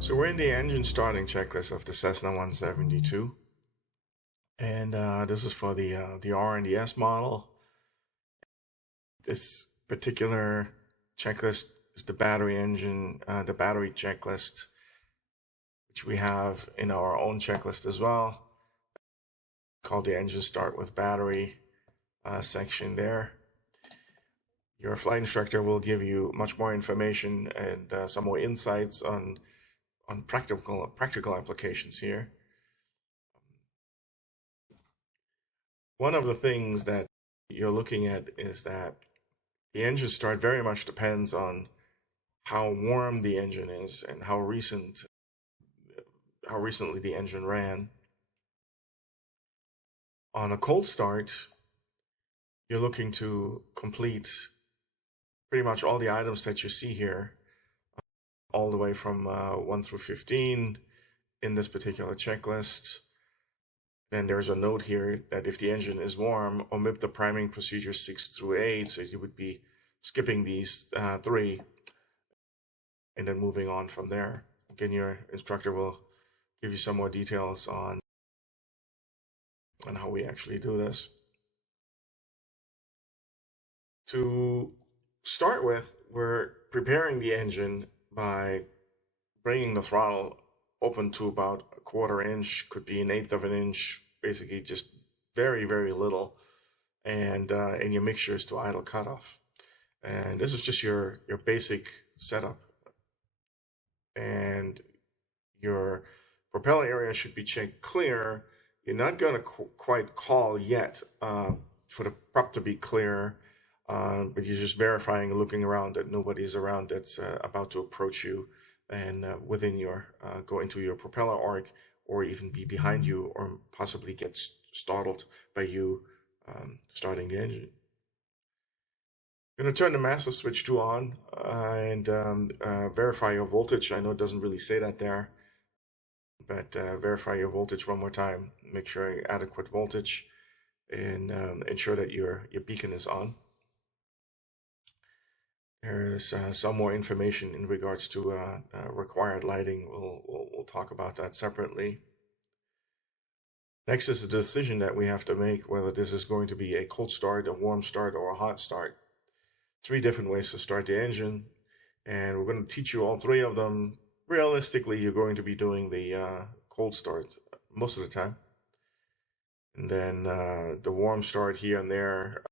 So we're in the engine starting checklist of the Cessna 172, and this is for the R and the S model. This particular checklist is the the battery checklist, which we have in our own checklist as well, called the engine start with battery section there. Your flight instructor will give you much more information and some more insights on practical applications here. One of the things that you're looking at is that the engine start very much depends on how warm the engine is and how recently the engine ran. On a cold start, you're looking to complete pretty much all the items that you see here, all the way from 1 through 15 in this particular checklist. Then there's a note here that if the engine is warm, omit the priming procedure 6 through 8. So you would be skipping these 3 and then moving on from there. Again, your instructor will give you some more details on how we actually do this. To start with, we're preparing the engine by bringing the throttle open to about a 1/4 inch, could be 1/8 of an inch, basically just very, very little, and your mixtures to idle cutoff. And this is just your basic setup. And your propeller area should be checked clear. You're not going to quite call yet for the prop to be clear, but you're just verifying and looking around that nobody's around that's about to approach you and within your go into your propeller arc, or even be behind you, or possibly get startled by you starting the engine. I'm going to turn the master switch to on and verify your voltage. I know it doesn't really say that there, but verify your voltage one more time. Make sure adequate voltage, and ensure that your beacon is on. There's some more information in regards to required lighting. We'll talk about that separately. Next is the decision that we have to make, whether this is going to be a cold start, a warm start, or a hot start. 3 different ways to start the engine, and we're going to teach you all 3 of them. Realistically, you're going to be doing the cold start most of the time, and then the warm start here and there.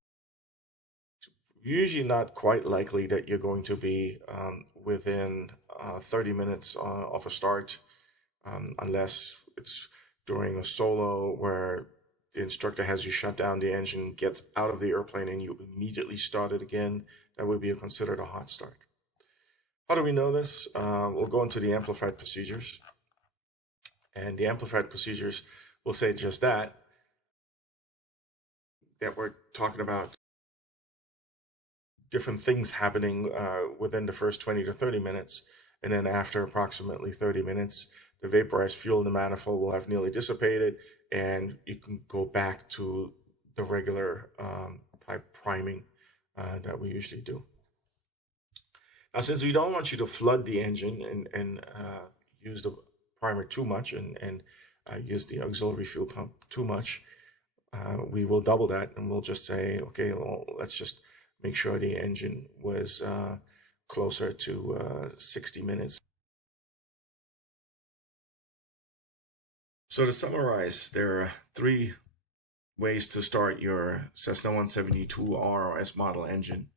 Usually not quite likely that you're going to be within 30 minutes of a start, unless it's during a solo where the instructor has you shut down the engine, gets out of the airplane, and you immediately start it again. That would be considered a hot start. How do we know this? We'll go into the amplified procedures, and the amplified procedures will say just that we're talking about different things happening within the first 20 to 30 minutes. And then after approximately 30 minutes, the vaporized fuel in the manifold will have nearly dissipated, and you can go back to the regular type priming that we usually do. Now, since we don't want you to flood the engine and use the primer too much and use the auxiliary fuel pump too much, we will double that, and we'll just say, okay, well, let's just make sure the engine was closer to 60 minutes. So to summarize, there are 3 ways to start your Cessna 172R or S model engine.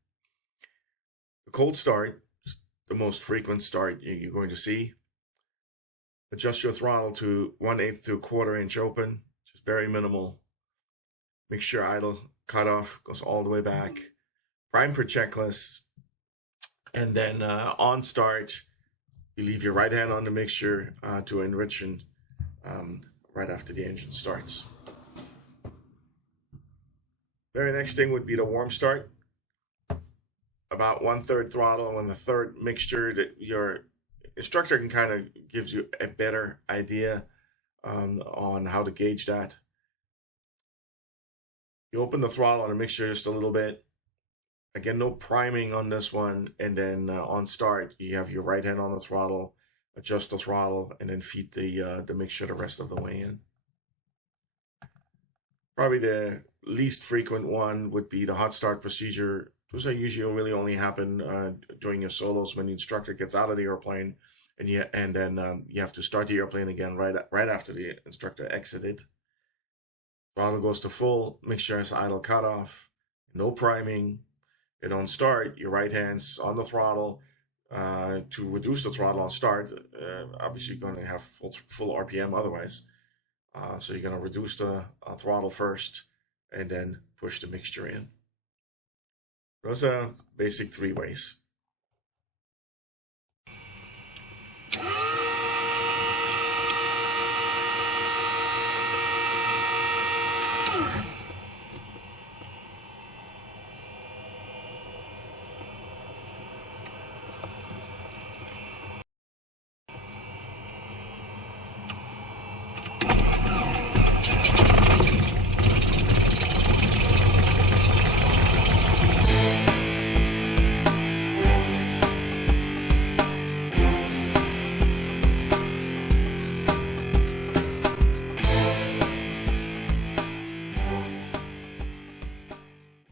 The cold start is the most frequent start you're going to see. Adjust your throttle to 1/8 to a 1/4 inch open, which is very minimal. Make sure idle cutoff goes all the way back. Prime per checklist, and then on start, you leave your right hand on the mixture to enrichen right after the engine starts. Very next thing would be the warm start. About 1/3 throttle and 1/3 mixture. That your instructor can kind of gives you a better idea on how to gauge that. You open the throttle on the mixture just a little bit. Again, no priming on this one. And then on start, you have your right hand on the throttle, adjust the throttle, and then feed the mixture the rest of the way in. Probably the least frequent one would be the hot start procedure. Those are usually really only happen during your solos when the instructor gets out of the airplane, and then you have to start the airplane again right after the instructor exited. Throttle goes to full, mixture has idle cutoff, no priming. You don't start, your right hand's on the throttle. To reduce the throttle on start, obviously you're going to have full RPM otherwise. So you're going to reduce the throttle first and then push the mixture in. Those are basic 3 ways.